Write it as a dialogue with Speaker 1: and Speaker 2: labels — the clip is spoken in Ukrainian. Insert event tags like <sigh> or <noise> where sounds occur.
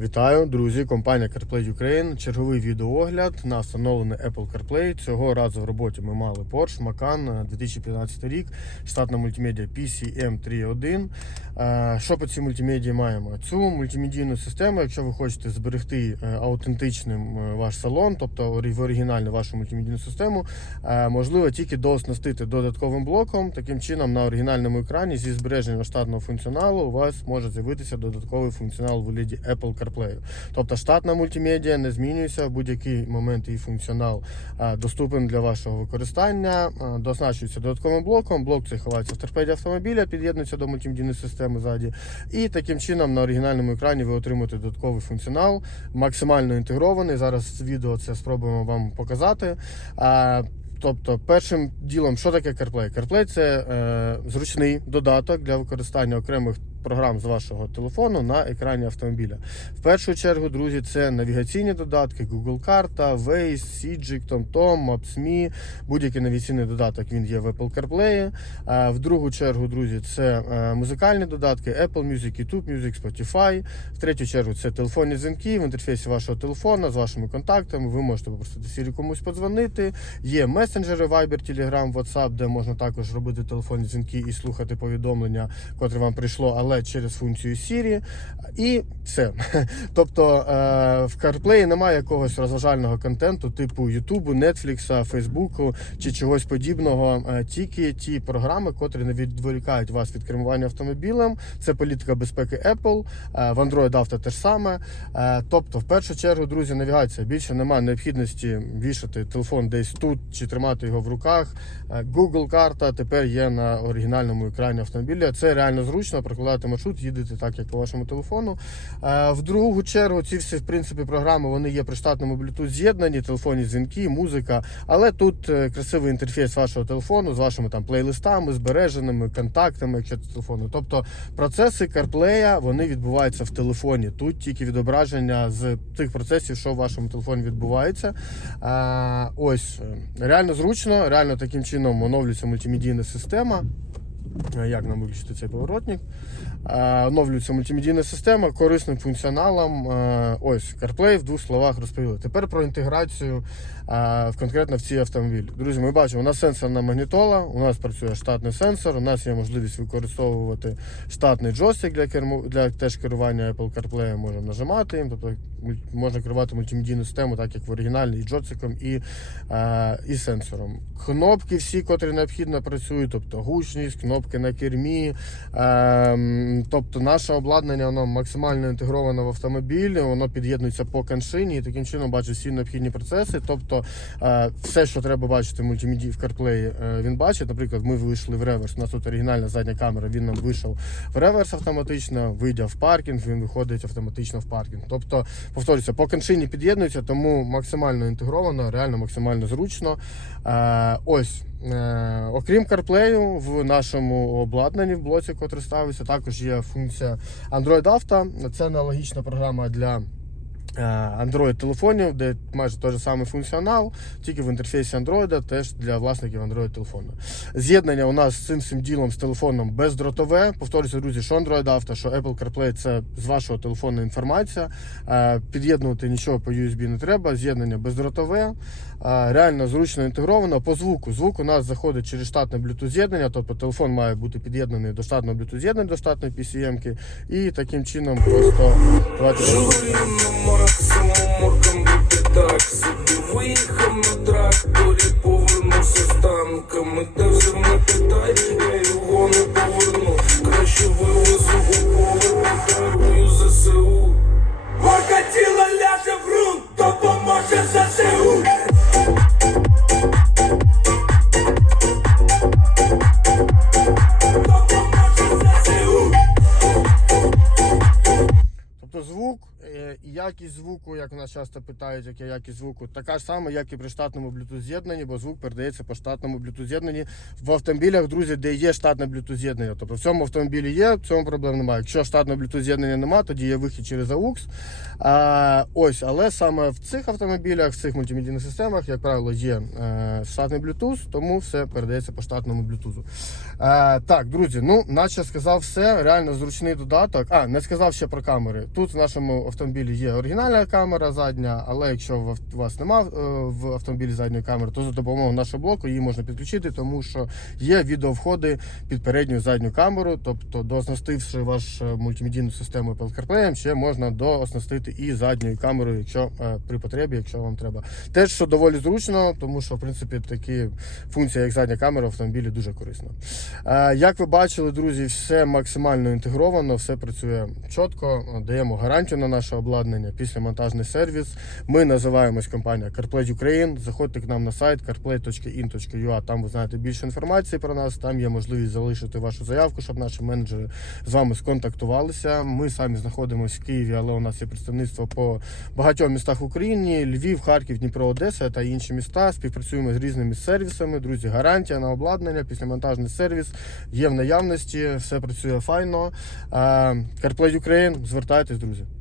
Speaker 1: Вітаю, друзі! Компанія CarPlay Ukraine. Черговий відеоогляд на встановлений Apple CarPlay. Цього разу в роботі ми мали Porsche Macan 2015 рік, штатна мультимедіа PCM3.1. Е, Що по цій мультимедії маємо? Цю мультимедійну систему, якщо ви хочете зберегти е, аутентичним е, ваш салон, тобто в оригінальну вашу мультимедійну систему, е, можливо тільки дооснастити додатковим блоком. Таким чином, на оригінальному екрані зі збереженням штатного функціоналу у вас може з'явитися додатковий функціонал у вигляді Apple CarPlay. Тобто штатна мультимедіа не змінюється в будь-який момент її функціонал доступен для вашого використання, дооснащується додатковим блоком. Блок цей ховається в торпеді автомобіля, під'єднується до мультимедійної системи ззаді. І таким чином на оригінальному екрані ви отримуєте додатковий функціонал, максимально інтегрований. Зараз відео це спробуємо вам показати. Тобто, першим ділом, що таке CarPlay? CarPlay – це е, зручний додаток для використання окремих програм з вашого телефону на екрані автомобіля. В першу чергу, друзі, це навігаційні додатки, Google карта, Waze, Sijik, TomTom, Maps.me, будь-який навігаційний додаток він є в Apple CarPlay. В другу чергу, друзі, це е, музикальні додатки Apple Music, YouTube Music, Spotify. В третю чергу це телефонні дзвінки в інтерфейсі вашого телефона з вашими контактами. Ви можете попросити Siri комусь подзвонити. Є месенджери Viber, Telegram, WhatsApp, де можна також робити телефонні дзвінки і слухати повідомлення, котре вам прийшло, але через функцію Siri. І все. <laughs> Тобто е, в CarPlay немає якогось розважального контенту, типу YouTube, Netflix, Facebook чи чогось подібного. Е, Тільки ті програми, котрі не відволікають вас від кермування автомобілем. Це політика безпеки Apple. Е, В Android Auto те ж саме. Тобто, в першу чергу, друзі, навігація. Більше немає необхідності вішати телефон десь тут чи тримати його в руках. Google карта тепер є на оригінальному екрані автомобіля. Це реально зручно. Прокладати маршрут, їдете так, як по вашому телефону. Е, В другу чергу, ці всі в принципі програми вони є при штатному Bluetooth з'єднані, телефонні дзвінки, музика. Але тут е, красивий інтерфейс вашого телефону з вашими там плейлистами, збереженими контактами, якщо це телефону. Тобто процеси CarPlay, вони відбуваються в телефоні. Тут тільки відображення з тих процесів, що в вашому телефоні відбувається. Е, Ось реально зручно, реально таким чином оновлюється мультимедійна система. Як нам виключити цей поворотник? Оновлюється мультимедійна система корисним функціоналом. Ось CarPlay в двох словах розповіли. Тепер про інтеграцію конкретно в ці автомобілі. Друзі, ми бачимо, у нас сенсорна магнітола, у нас працює штатний сенсор, у нас є можливість використовувати штатний джойстик для керму для теж керування Apple CarPlay. Можемо нажимати їм, тобто можна керувати мультимедійну систему, так як в оригіналі, і джойстиком, і, е, і сенсором. Кнопки всі, котрі необхідно працюють, тобто гучність, кнопки на кермі. Е, тобто наше обладнання воно максимально інтегровано в автомобіль, воно під'єднується по каншині і таким чином бачить всі необхідні процеси. Тобто е, все, що треба бачити в мультимедії в CarPlay, е, він бачить. Наприклад, ми вийшли в реверс, у нас тут оригінальна задня камера, він нам вийшов в реверс автоматично, вийде в паркінг, він виходить автоматично в паркінг. Тобто, повторюся, по каншині під'єднується, тому максимально інтегровано, реально максимально зручно. Е, ось. Е, окрім CarPlay, в нашому обладнанні в блоці, котрий ставиться, також є функція Android Auto. Це аналогічна програма для е, Android телефонів, де майже той же самий функціонал, тільки в інтерфейсі Android, теж для власників Android телефону. З'єднання у нас з цим всім ділом з телефоном бездротове. Повторюся, друзі, що Android Auto, що Apple CarPlay це з вашого телефону інформація. Е, Під'єднувати нічого по USB не треба. З'єднання бездротове, е, реально зручно інтегровано. По звуку. Звук у нас заходить через штатне Bluetooth з'єднання, тобто телефон має бути під'єднаний до штатного Bluetooth з'єднання, до штатної PCM-ки. І таким чином просто давайте.
Speaker 2: Максимум морком буде так собі. Виїхав на тракторі, повернувся з танками Та вже не питай,
Speaker 1: якість звуку, як нас часто питають, яка якість звуку, така ж сама, як і при штатному Bluetooth з'єднанні, бо звук передається по штатному Bluetooth з'єднанні в автомобілях, друзі, де є штатне Bluetooth з'єднання. Тобто в цьому автомобілі є, в цьому проблем немає. Якщо штатного Bluetooth з'єднання немає, тоді є вихід через AUX. А, ось, але саме в цих автомобілях, в цих мультимедійних системах, як правило, є е, штатний Bluetooth, тому все передається по штатному Bluetooth. Е, так, друзі, ну, наче сказав все, реально зручний додаток. А, не сказав ще про камери. Тут в нашому автомобілі є оригінальна камера задня, але якщо у вас немає в автомобілі задньої камери, то за допомогою нашого блоку її можна підключити, тому що є відеовходи під передню і задню камеру. Тобто, дооснастивши вашу мультимедійну систему Apple CarPlay, ще можна дооснастити і задньою камерою, якщо е, при потребі, якщо вам треба. Теж що доволі зручно, тому що в принципі такі функції, як задня камера в автомобілі, дуже корисна. Е, Як ви бачили, друзі, все максимально інтегровано, все працює чітко. Даємо гарантію на наше обладнання після монтажний сервіс. Ми називаємось компанія CarPlay Ukraine. Заходьте к нам на сайт carplay.in.ua, Там ви знаєте більше інформації про нас. Там є можливість залишити вашу заявку, щоб наші менеджери з вами сконтактувалися. Ми самі знаходимося в Києві, але у нас є представництво по багатьом містах в Україні: Львів, Харків, Дніпро, Одеса та інші міста. Співпрацюємо з різними сервісами. Друзі, гарантія на обладнання, післямонтажний сервіс є в наявності, все працює файно. Е, CarPlay Ukraine, звертайтесь, друзі.